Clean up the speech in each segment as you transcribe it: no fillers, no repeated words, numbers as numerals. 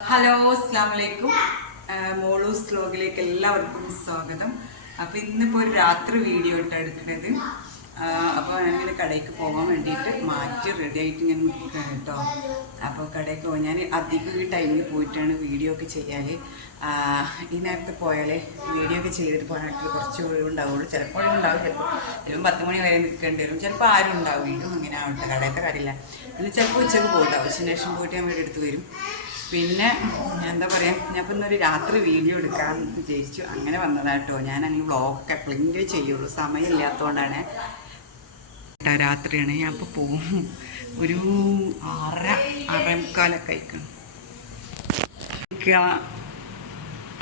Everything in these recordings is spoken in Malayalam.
ഹലോ അസ്സാം വലൈക്കും. മോളൂസ് വ്ലോഗിലേക്ക് എല്ലാവർക്കും സ്വാഗതം. അപ്പോൾ ഇന്നിപ്പോൾ ഒരു രാത്രി വീഡിയോ ഇട്ടാണ് എടുക്കുന്നത്. അപ്പോൾ ഞാനിങ്ങനെ കടയ്ക്ക് പോകാൻ വേണ്ടിയിട്ട് മാറ്റി റെഡി ആയിട്ട് ഇങ്ങനെ നിൽക്കുകയാണ് കേട്ടോ. അപ്പോൾ കടയ്ക്ക് പോകാൻ ഞാൻ അധികം ഈ ടൈമിൽ പോയിട്ടാണ് വീഡിയോ ഒക്കെ ചെയ്യാൻ. ഈ നേരത്തെ പോയാൽ വീഡിയോ ഒക്കെ ചെയ്തിട്ട് പോകാനായിട്ട് കുറച്ച് ഒഴിവുണ്ടാവുള്ളൂ. ചിലപ്പോൾ ഒഴിവുണ്ടാവും, ചിലപ്പോൾ 10 മണി വരെ നിൽക്കേണ്ടി വരും, ചിലപ്പോൾ ആരും ഉണ്ടാവില്ല. അങ്ങനെ ആവട്ടെ, കടയത്തെ കാര്യമില്ല. പിന്നെ ചിലപ്പോൾ ഉച്ചക്ക് പോകണ്ടാവും, ഉച്ചയ്ക്ക് ശേഷം പോയിട്ട് ഞാൻ വീഡിയോ എടുത്ത് വരും. പിന്നെ എന്താ പറയുക, ഞാൻ ഇപ്പം ഇന്നൊരു രാത്രി വീഡിയോ എടുക്കാമെന്ന് വിചാരിച്ചു, അങ്ങനെ വന്നതാട്ടോ. ഞാനങ്ങനെ വ്ളോഗ് എപ്പോഴെങ്കിലും ചെയ്യുള്ളൂ, സമയമില്ലാത്തതുകൊണ്ടാണ്. രാത്രിയാണ് ഞാൻ ഇപ്പോൾ പോവും. ഒരു 6:45 കഴിക്കണം.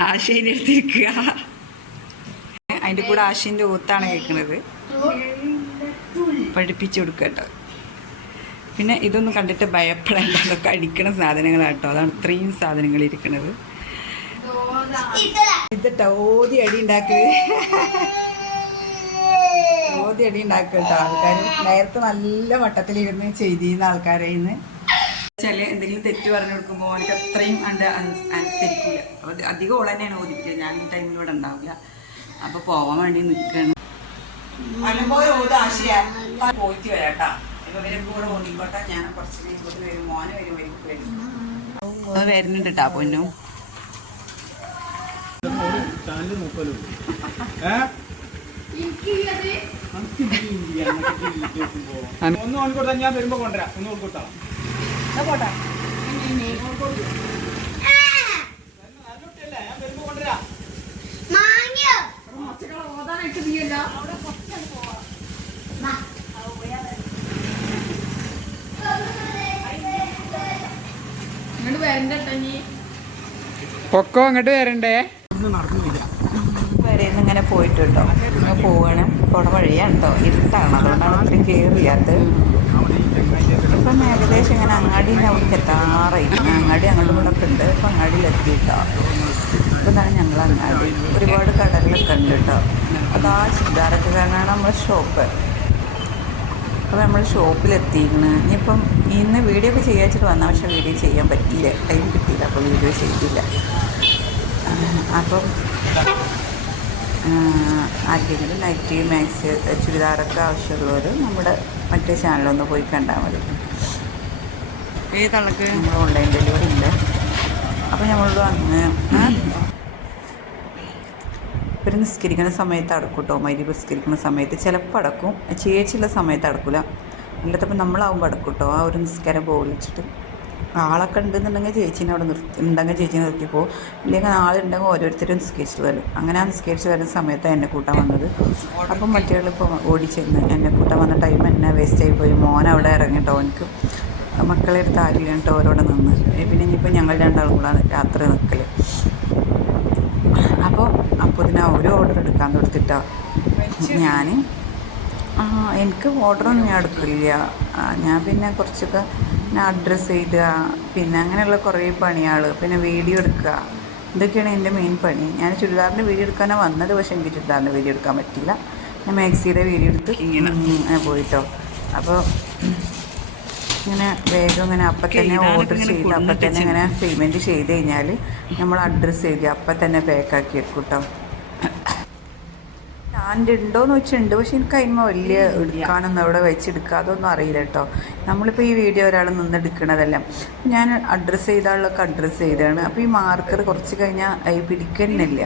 ആശേൻ്റെ അടുത്തിരിക്കുക. അതിൻ്റെ കൂടെ ആശേൻ്റെ ഊത്താണ് കേൾക്കുന്നത്, പഠിപ്പിച്ചു കൊടുക്കട്ടോ. പിന്നെ ഇതൊന്നും കണ്ടിട്ട് ഭയപ്പെടേണ്ട, അതൊക്കെ അടിക്കണ സാധനങ്ങളാട്ടോ. അതാണ് ഇത്രയും സാധനങ്ങൾ ഇരിക്കുന്നത്. ഇതിട്ടോ ഓതി അടി ഉണ്ടാക്കട്ടോ ആൾക്കാർ. നേരത്തെ നല്ല വട്ടത്തിലിരുന്ന് ചെയ്തിരുന്ന ആൾക്കാരെ ഇന്ന് ചില എന്തെങ്കിലും തെറ്റ് പറഞ്ഞു കൊടുക്കുമ്പോൾ എനിക്ക് അത്രയും അനുസരിക്കില്ല. അപ്പോൾ അധികം ഓൾ തന്നെയാണ് ഓദിക്കുക. ഞാൻ ഈ ടൈമിൽ ഇവിടെ ഉണ്ടാവില്ല. അപ്പോൾ പോവാൻ വേണ്ടി നിൽക്കുകയാണ്. അനുഭവം ഓത് ആശയ പോയിട്ട് വരാട്ടാ. ഓടിക്കോട്ടെ, ഞാൻ കുറച്ച് കഴിഞ്ഞിട്ട് വരും. മോനെ വരുന്നുണ്ട് കേട്ടാ പൊന്നു. ഒന്ന് ഓൺകൊടുത്താ ഞാൻ വരുമ്പോ കൊണ്ടുവരാം. ഒന്ന് ഓൺകൊടുത്താ പോട്ടെ. ഞാൻ വരുമ്പോ കൊണ്ടുവരാം. പൊക്കോ അങ്ങോട്ട് വരണ്ടേ. വരെയെന്ന് ഇങ്ങനെ പോയിട്ട് കേട്ടോ, ഇങ്ങനെ പോവണം. പോണ വഴിയാണ് കേട്ടോ, ഇരുട്ടാണ്, അതുകൊണ്ടാണ് അത്രയും ക്ലിയർ ചെയ്യാത്തത്. ഇപ്പം ഏകദേശം ഇങ്ങനെ അങ്ങാടിയിൽ അവിടേക്ക് എത്താറായി. അങ്ങാടി അങ്ങോട്ടും ഇങ്ങോട്ടൊക്കെ ഉണ്ട്. ഇപ്പം അങ്ങാടിയിലെത്തി കേട്ടോ. ഇപ്പം തന്നെ ഞങ്ങൾ അങ്ങാടി ഒരുപാട് കടകളൊക്കെ ഉണ്ട് കേട്ടോ. അതാ ചുരിദാറൊക്കെ കാണാനാണ് നമ്മുടെ ഷോപ്പ്. അപ്പോൾ നമ്മൾ ഷോപ്പിലെത്തിയിരുന്നു. ഇനിയിപ്പം ഇന്ന് വീഡിയോ ഒക്കെ ചെയ്യാച്ചിട്ട് വന്നാൽ, പക്ഷേ വീഡിയോ ചെയ്യാൻ പറ്റിയില്ല, ടൈം കിട്ടിയില്ല, അപ്പോൾ വീഡിയോ ചെയ്തില്ല. അപ്പം ആർക്കെങ്കിലും നൈറ്റി മാക്സ് ചുരിദാറൊക്കെ ആവശ്യമുള്ളവർ നമ്മുടെ മറ്റേ ചാനലൊന്ന് പോയി കണ്ടാൽ മതി. ഏതളക്ക് നമ്മൾ ഓൺലൈൻ ഡെലിവറി ഉണ്ട്. അപ്പോൾ നമ്മളോട് അങ്ങ് ഇവർ നിസ്കരിക്കുന്ന സമയത്ത് അടക്കും കേട്ടോ. മഗ്‌രിബ് നിസ്കരിക്കുന്ന സമയത്ത് ചിലപ്പോൾ അടക്കും, ചേച്ചിയുള്ള സമയത്ത് അടക്കില്ല. അല്ലാത്തപ്പോൾ നമ്മളാവുമ്പോൾ അടക്കും കേട്ടോ. ആ ഒരു നിസ്കാരം പോലിച്ചിട്ട് ആളൊക്കെ ഉണ്ടെന്നുണ്ടെങ്കിൽ ചേച്ചീനെ അവിടെ ചേച്ചീനെ നിർത്തിപ്പോൾ, ഇല്ലെങ്കിൽ ആളുണ്ടെങ്കിൽ ഓരോരുത്തരും നിസ്കരിച്ചിട്ട് വരും. അങ്ങനെ ആ നിസ്കരിച്ച് വരുന്ന സമയത്താണ് എന്നെ കൂട്ടാൻ വന്നത്. അപ്പം മറ്റേളിപ്പോൾ ഓടിച്ചെന്ന് എന്നെ കൂട്ടാൻ വന്ന ടൈം എന്നെ വേസ്റ്റായി പോയി. മോൻ അവിടെ ഇറങ്ങിട്ടോ. എനിക്ക് മക്കളെ എടുത്ത് ആരില്ല കേട്ടോ, ഓരോടെ നിന്ന്. പിന്നെ ഇനിയിപ്പോൾ ഞങ്ങൾ രണ്ടാളും കൂടെ രാത്രി നിൽക്കൽ. അപ്പോൾ ഇതിനാ ഒരു ഓർഡർ എടുക്കാൻ കൊടുത്തിട്ടാ ഞാൻ. എനിക്ക് ഓർഡറൊന്നും ഞാൻ എടുക്കില്ല. ഞാൻ പിന്നെ കുറച്ചൊക്കെ അഡ്രസ്സ് ചെയ്യുക, പിന്നെ അങ്ങനെയുള്ള കുറേ പണികൾ, പിന്നെ വീഡിയോ എടുക്കുക, ഇതൊക്കെയാണ് എൻ്റെ മെയിൻ പണി. ഞാൻ ചുരിദാറിൻ്റെ വീഡിയോ എടുക്കാനാണ് വന്നത്, പക്ഷേ എനിക്ക് ചുരിദാറിൻ്റെ വീഡിയോ എടുക്കാൻ പറ്റില്ല. ഞാൻ മാക്സിയുടെ വീഡിയോ എടുത്ത് ഇങ്ങനെ പോയിട്ടോ. അപ്പോൾ ഇങ്ങനെ വേഗം ഇങ്ങനെ അപ്പം തന്നെ ഓർഡർ ചെയ്ത് അപ്പം തന്നെ ഇങ്ങനെ പേയ്മെൻറ്റ് ചെയ്ത് കഴിഞ്ഞാൽ നമ്മൾ അഡ്രസ്സ് ചെയ്ത് അപ്പം തന്നെ പാക്കാക്കി വെക്കും കേട്ടോ. സ്റ്റാൻഡ് ഉണ്ടോയെന്ന് വെച്ചിട്ടുണ്ട്, പക്ഷെ എനിക്ക് അതിന്മേൽ വലിയ എടുക്കാനൊന്നും അവിടെ വെച്ചെടുക്കുക അതൊന്നും അറിയില്ല കേട്ടോ. നമ്മളിപ്പോൾ ഈ വീഡിയോ ഒരാൾ നിന്നെടുക്കണതല്ല. ഞാൻ അഡ്രസ്സ് ചെയ്താളൊക്കെ അഡ്രസ്സ് ചെയ്തതാണ്. അപ്പോൾ ഈ മാർക്കർ കുറച്ച് കഴിഞ്ഞാൽ പിടിക്കുന്നില്ല.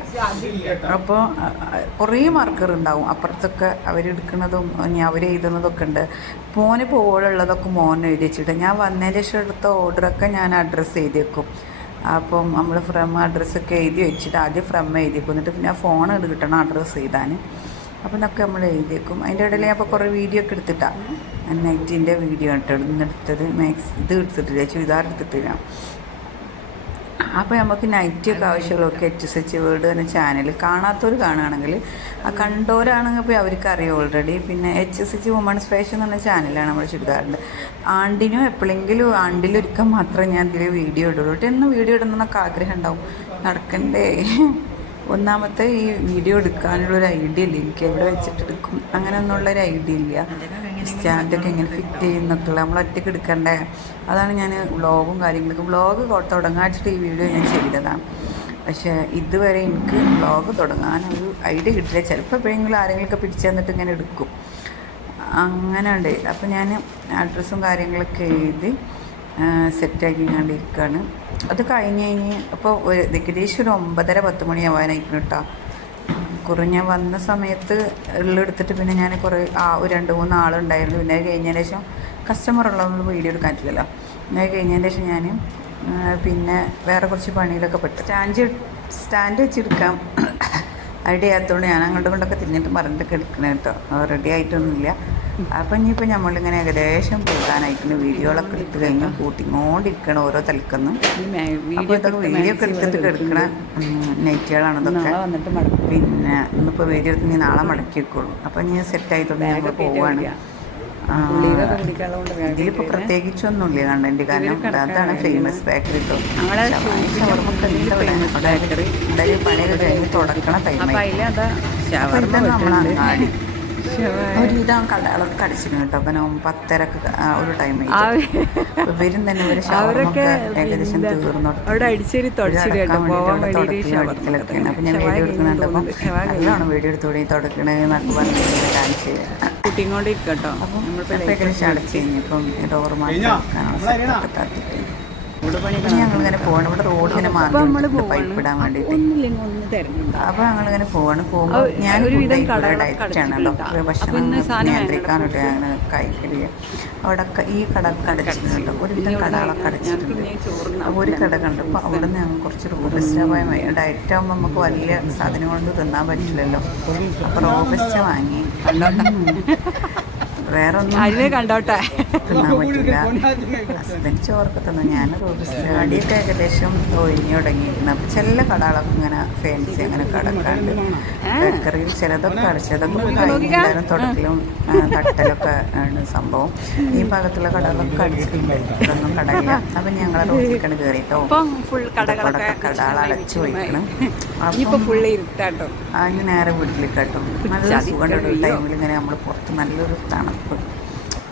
അപ്പോൾ കുറേ മാർക്കർ ഉണ്ടാവും അപ്പുറത്തൊക്കെ അവരെടുക്കുന്നതും ഇനി അവർ എഴുതുന്നതൊക്കെ ഉണ്ട്. മോനിപ്പോൾ ഓടുള്ളതൊക്കെ മോൻ എഴുതി വെച്ചിട്ട് ഞാൻ വന്നതിന് ശേഷം എടുത്ത ഓർഡറൊക്കെ ഞാൻ അഡ്രസ്സ് ചെയ്തേക്കും. അപ്പം നമ്മൾ ഫ്രം അഡ്രസ്സൊക്കെ എഴുതി വെച്ചിട്ട് ആദ്യം ഫ്രം എഴുതിയേക്കും, എന്നിട്ട് പിന്നെ ഫോൺ കിട്ടണം അഡ്രസ്സ് ചെയ്താൽ. അപ്പം ഇതൊക്കെ നമ്മൾ എഴുതിയേക്കും. അതിൻ്റെ ഇടയിൽ ഞാൻ അപ്പോൾ കുറേ വീഡിയോ ഒക്കെ എടുത്തിട്ടാണ്, നൈറ്റിൻ്റെ വീഡിയോ കേട്ടോ ഇന്നെടുത്തത്. മാക്സ് ഇത് എടുത്തിട്ടില്ല, ചുരിദാർ എടുത്തിട്ടില്ല. അപ്പോൾ നമുക്ക് നൈറ്റിയൊക്കെ ആവശ്യമുള്ളതൊക്കെ HSH വേൾഡ് എന്ന ചാനൽ കാണാത്തവർ കാണുകയാണെങ്കിൽ, ആ കണ്ടവരാണെങ്കിൽ ഇപ്പോൾ അവർക്ക് അറിയാം ഓൾറെഡി. പിന്നെ HSH വുമൺസ് ഫാഷൻ എന്ന് പറഞ്ഞ ചാനലാണ് നമ്മുടെ ചുരിദാറിൻ്റെ. ആണ്ടിനും എപ്പോഴെങ്കിലും ആണ്ടിലൊരിക്കൽ മാത്രമേ ഞാൻ ഇതിൽ വീഡിയോ ഇടുള്ളൂ. എന്നും വീഡിയോ ഇടണമെന്നൊക്കെ ആഗ്രഹം ഉണ്ടാവും, നടക്കണ്ടേ. ഒന്നാമത്തെ ഈ വീഡിയോ എടുക്കാനുള്ളൊരു ഐഡിയ ഇല്ല, എനിക്ക് എവിടെ വെച്ചിട്ട് എടുക്കും അങ്ങനെ ഒന്നുള്ളൊരു ഐഡിയ ഇല്ല. സ്റ്റാൻഡൊക്കെ എങ്ങനെ ഫിറ്റ് ചെയ്യുന്നൊക്കെയുള്ള നമ്മൾ ഒറ്റയ്ക്ക് എടുക്കണ്ടേ. അതാണ് ഞാൻ വ്ളോഗും കാര്യങ്ങളൊക്കെ വ്ളോഗ് തുടങ്ങാച്ചിട്ട് ഈ വീഡിയോ ഞാൻ ചെയ്തതാണ്. പക്ഷേ ഇതുവരെ എനിക്ക് വ്ളോഗ് തുടങ്ങാനൊരു ഐഡിയ കിട്ടില്ല. ചിലപ്പോൾ എപ്പോഴെങ്കിലും ആരെങ്കിലുമൊക്കെ പിടിച്ചു തന്നിട്ട് ഇങ്ങനെ എടുക്കും, അങ്ങനെ ഉണ്ട്. അപ്പോൾ ഞാൻ അഡ്രസ്സും കാര്യങ്ങളൊക്കെ എഴുതി സെറ്റാക്കി കണ്ടിരിക്കുകയാണ്. അത് കഴിഞ്ഞ് അപ്പോൾ ഏകദേശം ഒരു 9:30-10 മണിയാവാനായിരിക്കും കേട്ടോ. ഞാൻ വന്ന സമയത്ത് ഉള്ളെടുത്തിട്ട് പിന്നെ ഞാൻ കുറേ ഒരു 2-3 ആളുണ്ടായിരുന്നു. പിന്നെ അത് കഴിഞ്ഞതിന് ശേഷം കസ്റ്റമർ ഉള്ളതൊന്നും വീഡിയോ എടുക്കാൻ പറ്റില്ലല്ലോ. പിന്നെ അത് കഴിഞ്ഞതിന് ശേഷം ഞാൻ പിന്നെ വേറെ കുറച്ച് പണിയിലൊക്കെ പെട്ടു. സ്റ്റാൻഡ് വെച്ചെടുക്കാം ഐഡിയ ആയതുകൊണ്ട് ഞാൻ അങ്ങോട്ടും കൊണ്ടൊക്കെ തിരിഞ്ഞിട്ട് പറഞ്ഞിട്ടൊക്കെ എടുക്കണം കേട്ടോ. റെഡി ആയിട്ടൊന്നുമില്ല. അപ്പം ഇനിയിപ്പോൾ നമ്മളിങ്ങനെ ഏകദേശം പോകാനായിട്ട് വീഡിയോകളൊക്കെ എടുത്ത് കഴിഞ്ഞ് കൂട്ടിക്കൊണ്ടിരിക്കണം ഓരോ തലക്കൊന്നും. അപ്പോൾ ഇതൊക്കെ വീഡിയോ ഒക്കെ എടുത്തിട്ട് എടുക്കണ നൈറ്റുകളാണ് ഇതൊക്കെ. പിന്നെ ഇന്നിപ്പോൾ വീഡിയോ എടുത്ത് ഇനി നാളെ മടക്കി വെക്കുള്ളൂ. അപ്പം ഇനി സെറ്റായിട്ടുണ്ട് നമ്മൾ പോവുകയാണ്. ഇതിലിപ്പോൾ പ്രത്യേകിച്ചൊന്നുമില്ല കണ്ടന്റ്, കാരണം അതാണ് ഫേമസ് ബേക്കറി കേട്ടോ. പണിയൊക്കെ കഴിഞ്ഞ് തുടക്കണ ടൈമായി. ഇതാണ് നമ്മളങ്ങാടി. ഒരുവിധം കടകളൊക്കെ അടിച്ചിരുന്നു കേട്ടോ. അപ്പം 10:30 ഒരു ടൈമായി. ഇവരും തന്നെ ഒരു ഷവർമൊക്കെ ഏകദേശം തീർന്നു അടിക്കലൊക്കെയാണ്. അപ്പം ഞാൻ വീഡിയോ എടുക്കുന്നുണ്ടപ്പം നല്ലോണം വീഡിയോ എടുത്തു തുടങ്ങി തുടക്കണേന്നൊക്കെ പറഞ്ഞ് കാണിച്ച് കുട്ടിങ്ങോണ്ടിരിക്കട്ടോ. അപ്പം ഏകദേശം അടച്ചു കഴിഞ്ഞപ്പം ഡോർ മാറ്റാനുള്ള തട്ടി കഴിഞ്ഞു. ഞങ്ങളിങ്ങനെ പോവാണ്. ഇവിടെ റോഡ് ഇങ്ങനെ മാറ്റി പൈപ്പ് ഇടാൻ വേണ്ടിയിട്ട്. അപ്പോൾ ഞങ്ങളിങ്ങനെ പോകുമ്പോൾ ഞാൻ ഡയറ്റാണ്. ഡോക്ടറെ ഭക്ഷണം നിയന്ത്രിക്കാനൊക്കെ അങ്ങനെ കഴിക്കലില്ല. അവിടെ ഈ കട അടച്ചിട്ടുണ്ട്, ഒരുവിധം കടകളൊക്കെ അടച്ചിട്ടുണ്ട്. അപ്പോൾ ഒരു കട കണ്ടപ്പോൾ അവിടെ നിന്ന് ഞങ്ങൾ കുറച്ച് റോബസ്റ്റമായി ഡയറ്റ് ആകുമ്പോൾ നമുക്ക് വലിയ സാധനം കൊണ്ട് തിന്നാൻ പറ്റില്ലല്ലോ. അപ്പോൾ റോബസ്റ്റ വാങ്ങി. വേറെ ഒന്നും കണ്ടോട്ടെ തിന്നാൻ പറ്റില്ല. ഹസ്ബൻഡ് ചോറൊക്കെ തന്നു. ഞാൻ റോബസ്റ്റ് അടിയൊക്കെ ഏകദേശം ഒഴിഞ്ഞു തുടങ്ങിയിരുന്നു. അപ്പോൾ ചില കടകളൊക്കെ ഇങ്ങനെ ഫാൻസി അങ്ങനെ കടക്കാണ്ട്. ബേക്കറിയിൽ ചിലതൊക്കെ അടച്ചതൊക്കെ കഴിഞ്ഞാലും തുടക്കലും തട്ടലൊക്കെ ആണ് സംഭവം. ഈ ഭാഗത്തുള്ള കടകളൊക്കെ അടിച്ചിട്ടുണ്ട്, ഇതൊന്നും കടയില്ല. അപ്പം ഞങ്ങളെ റോഡിലേക്കാണ് കയറിയിട്ടോ. കടകൾ അടച്ചു പോയിക്കണം. അപ്പം അതിന് നേരെ വീട്ടിലേക്ക് കേട്ടോ. നല്ല സുഖമുണ്ട് ടൈമിൽ ഇങ്ങനെ നമ്മൾ പുറത്ത് നല്ലൊരു തണുപ്പ്.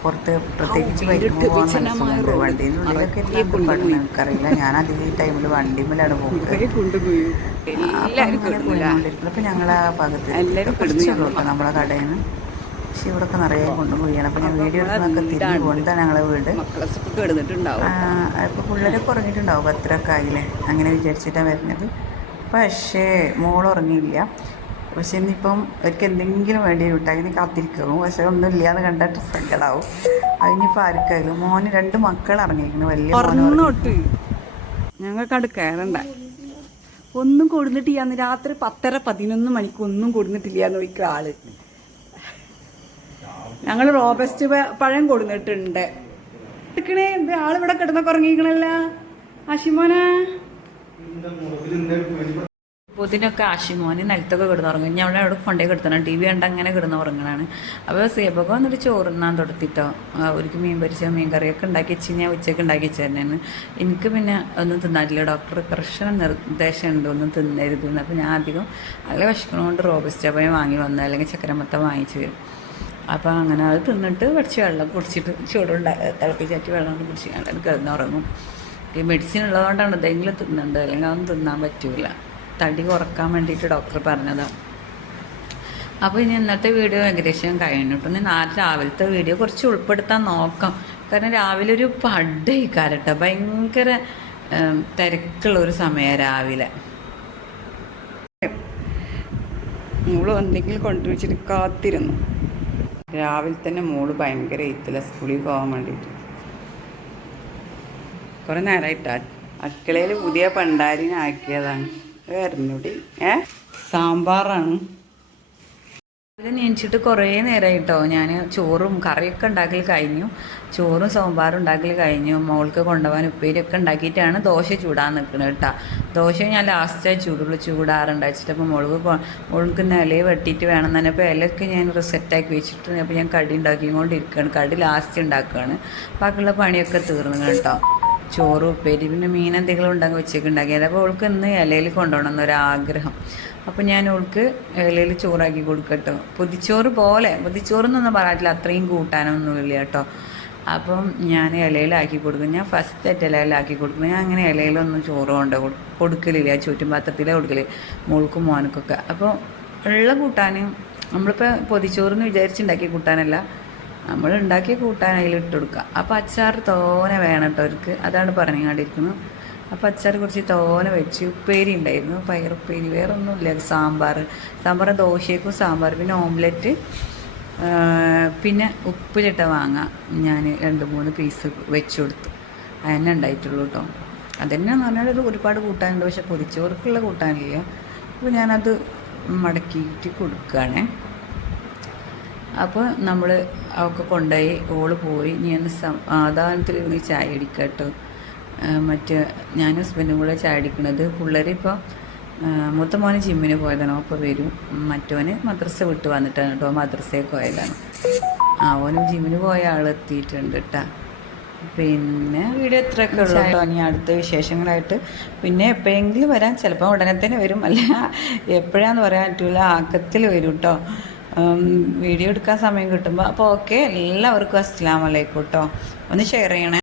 പുറത്ത് പ്രത്യേകിച്ച് വൈകുമ്പോൾ പോകാൻ മനസ്സിലുണ്ട്. വണ്ടീൻ്റെ ഉള്ളിലൊക്കെ ഇരുന്ന് എനിക്കറിയില്ല. ഞാൻ അധികം ഈ ടൈമിൽ വണ്ടിമേലാണ് പോകുന്നത്. അപ്പം ഞങ്ങൾ ആ ഭാഗത്ത് കുറച്ചുള്ളൂ കേട്ടോ നമ്മളെ കടയിൽ നിന്ന്. പക്ഷെ ഇവിടെയൊക്കെ നിറയെ കൊണ്ടുപോയാണ്. അപ്പം ഞാൻ വീഡിയോ എടുക്കുന്നതൊക്കെ തിരിഞ്ഞ് കൊണ്ടാണ് ഞങ്ങളെ വീട്. ഇപ്പോൾ പിള്ളേരെ കുറഞ്ഞിട്ടുണ്ടാവും 10 ആയില്ലേ, അങ്ങനെ വിചാരിച്ചിട്ടാണ് വരുന്നത്. പക്ഷേ മോളുറങ്ങിയില്ല. പക്ഷെ ഇന്നിപ്പം അവർക്ക് എന്തെങ്കിലും വേണ്ടി വിട്ടാൽ അതിന് കാത്തിരിക്കും. പക്ഷെ ഒന്നും ഇല്ലയെന്ന് കണ്ടിട്ട് സങ്കടമാവും. അതിനിപ്പോൾ ആർക്കായാലും. മോന് 2 മക്കൾ ഇറങ്ങിയിരിക്കുന്നു. വലിയ പറഞ്ഞോട്ട് ഞങ്ങൾക്കത് കയറണ്ട. ഒന്നും കൊടുത്തിട്ടില്ലാന്ന് രാത്രി 10:30-11 മണിക്ക് ഒന്നും കൊടുത്തിട്ടില്ലാന്ന് ചോദിക്കുക ആള്. ഞങ്ങൾ റോബസ്റ്റ് പഴം കൊടുത്തിട്ടുണ്ട്. എടുക്കണേ ആളിവിടെ കിടന്നൊക്കെ ഉറങ്ങിക്കണല്ല ആഷിമോന. ഇതിനൊക്കെ ആഷിമോന് നിലത്തൊക്കെ കിടന്നുറങ്ങും. ഞാൻ അവിടെ കൊണ്ടേ കിടത്തണം. TV കണ്ട് അങ്ങനെ കിടന്നുറങ്ങണതാണ്. അപ്പോൾ സേബൊക്കെ വന്നിട്ട് ചോറുണ്ണാൻ തൊടുത്തിട്ടോ. അവർക്ക് മീൻ പൊരിച്ച മീൻ കറിയൊക്കെ ഉണ്ടാക്കി വെച്ച് ഞാൻ ഉച്ചയ്ക്ക് ഉണ്ടാക്കി വെച്ച് തന്നെയാണ്. എനിക്ക് പിന്നെ ഒന്നും തിന്നാറ്റില്ല. ഡോക്ടർ കർശന നിർദ്ദേശമുണ്ട് ഒന്നും തിന്നരുതെന്ന്. അപ്പോൾ ഞാൻ അധികം നല്ല വിശക്കണോണ്ട് റോബസ്റ്റ് പഴം വാങ്ങി വന്നത്, അല്ലെങ്കിൽ ചക്കരമത്തം വാങ്ങിച്ച് വരും. അപ്പോൾ അങ്ങനെ അത് തിന്നിട്ട് കുറച്ച് വെള്ളം കുടിച്ചിട്ട് തിളപ്പിച്ചാറ്റി വെള്ളം കൊണ്ട് കുടിച്ച് കണ്ടിട്ട് കിടന്നുറങ്ങും. ഈ മെഡിസിൻ ഉള്ളതുകൊണ്ടാണ് എന്തെങ്കിലും തിന്നുന്നുണ്ട്, അല്ലെങ്കിൽ അതൊന്നും തിന്നാൻ പറ്റില്ല. തടി കുറക്കാൻ വേണ്ടിയിട്ട് ഡോക്ടർ പറഞ്ഞതാണ്. അപ്പോൾ ഇനി ഇന്നത്തെ വീഡിയോ ഏകദേശം കഴിഞ്ഞിട്ടു. ഇനി നാളെ രാവിലത്തെ വീഡിയോ കുറച്ച് ഉൾപ്പെടുത്താൻ നോക്കാം. കാരണം രാവിലെ ഒരു പഡ്ഡയിക്കാരട്ടോ, ഭയങ്കര തിരക്കുള്ളൊരു സമയം രാവിലെ. മോള് എന്തെങ്കിലും കൊണ്ടുവച്ചിട്ട് കാത്തിരുന്നു. രാവിലെ തന്നെ മോള് ഭയങ്കര എഴുത്തില്ല സ്കൂളിൽ പോകാൻ വേണ്ടിയിട്ട്. കുറേ നേരമായിട്ടാ അടുക്കളയിൽ പുതിയ പണ്ടാരിനാക്കിയതാണ്. വരുന്നൂടി സാമ്പാറാണ്. രാവിലെ നീച്ചിട്ട് കുറേ നേരമായിട്ടോ. ഞാൻ ചോറും കറിയൊക്കെ ഉണ്ടാക്കൽ കഴിഞ്ഞു. ചോറും സാമ്പാറും ഉണ്ടാക്കൽ കഴിഞ്ഞു. മോൾക്ക് കൊണ്ടുപോകാൻ ഉപ്പേരിയൊക്കെ ഉണ്ടാക്കിയിട്ടാണ് ദോശ ചൂടാൻ നിൽക്കുന്നത് കേട്ടോ. ദോശ ഞാൻ ലാസ്റ്റേ ചൂടാറുണ്ട് വെച്ചിട്ട്. അപ്പോൾ മോൾക്ക് നിലയെ വെട്ടിയിട്ട് വേണം തന്നെ. അപ്പോൾ ഇലയൊക്കെ ഞാൻ സെറ്റാക്കി വെച്ചിട്ട് അപ്പോൾ ഞാൻ കടി ഉണ്ടാക്കിക്കൊണ്ടിരിക്കുകയാണ്. കടി ലാസ്റ്റ് ഉണ്ടാക്കുകയാണ്. ബാക്കിയുള്ള പണിയൊക്കെ തീർന്നു കേട്ടോ. ചോറ് ഉപ്പേരി പിന്നെ മീൻ എന്തെങ്കിലും ഉണ്ടെങ്കിൽ ഉച്ചയ്ക്ക് ഉണ്ടാക്കിയത്. അപ്പോൾ അവൾക്ക് ഇന്ന് ഇലയിൽ കൊണ്ടുപോകണം എന്നൊരാഗ്രഹം. അപ്പോൾ ഞാൻ അവൾക്ക് ഇലയിൽ ചോറാക്കി കൊടുക്കട്ടോ. പൊതിച്ചോറ് പോലെ, പൊതിച്ചോറെന്നൊന്നും പറയാറ്റില്ല, അത്രയും കൂട്ടാനൊന്നുമില്ല കേട്ടോ. അപ്പം ഞാൻ ഇലയിലാക്കി കൊടുക്കും. ഞാൻ ഫസ്റ്റ് ആയിട്ട് ഇലയിലാക്കി കൊടുക്കും. ഞാൻ അങ്ങനെ ഇലയിലൊന്നും ചോറ് കൊണ്ട് കൊടുക്കലില്ല, ചുറ്റും പാത്രത്തിലേ കൊടുക്കല് മോൾക്കും മോനക്കൊക്കെ. അപ്പോൾ ഉള്ള കൂട്ടാൻ നമ്മളിപ്പോൾ പൊതിച്ചോറെന്ന് വിചാരിച്ചുണ്ടാക്കിയ കൂട്ടാനല്ല, നമ്മൾ ഉണ്ടാക്കിയ കൂട്ടാൻ അതിലിട്ട് കൊടുക്കുക. അപ്പോൾ അച്ചാർ തോനെ വേണം കേട്ടോ അവർക്ക്, അതാണ് പറഞ്ഞുകൊണ്ടിരിക്കുന്നത്. അപ്പോൾ അച്ചാർ കുറച്ച് തോനെ വെച്ച്. ഉപ്പേരി ഉണ്ടായിരുന്നു, പയറുപ്പേരി, വേറെ ഒന്നുമില്ല. സാമ്പാർ ദോശയ്ക്കും സാമ്പാർ, പിന്നെ ഓംലെറ്റ്, പിന്നെ ഉപ്പിലിട്ട മാങ്ങ ഞാൻ 2-3 പീസ് വെച്ച് കൊടുത്തു. അതന്നെ ഉണ്ടായിട്ടുള്ളൂ കേട്ടോ. അതന്നെയെന്ന് പറഞ്ഞാൽ ഒരുപാട് കൂട്ടാനുണ്ട്, പക്ഷെ പൊതിച്ചോർക്കുള്ള കൂട്ടാനില്ല. അപ്പോൾ ഞാനത് മടക്കിയിട്ട് കൊടുക്കുകയാണേ. അപ്പോൾ നമ്മൾ അവൾക്ക് കൊണ്ടുപോയി, ഓള് പോയി. ഞാൻ സാധാരണത്തിലിരുന്ന് ചായ അടിക്കുക കേട്ടോ. ഞാനും ഹസ്ബൻഡും കൂടെ ചായ അടിക്കണത്. പിള്ളേരിപ്പോൾ മൂത്ത മോന് ജിമ്മിന് പോയതാണ്, അപ്പോൾ വരും. മറ്റോന് മദ്രസ വിട്ട് വന്നിട്ടാണ് കേട്ടോ, മദ്രസയിൽ പോയതാണ്. ഓനും ജിമ്മിന് പോയ ആളെത്തിയിട്ടുണ്ട് കേട്ടോ. പിന്നെ വീഡിയോ ഇത്രയൊക്കെ ഉള്ളൂ കേട്ടോ. ഇനി അടുത്ത വിശേഷങ്ങളായിട്ട് പിന്നെ എപ്പോഴെങ്കിലും വരാം. ചിലപ്പോൾ ഉടനെ തന്നെ വരും, അല്ല എപ്പോഴാന്ന് പറയാൻ പറ്റില്ല, ആക്കത്തിൽ വരും കേട്ടോ. വീഡിയോ എടുക്കാൻ സമയം കിട്ടുമ്പോൾ. അപ്പോൾ ഓക്കെ, എല്ലാവർക്കും അസ്സലാമു അലൈക്കും കേട്ടോ. ഒന്ന് ഷെയർ ചെയ്യണേ.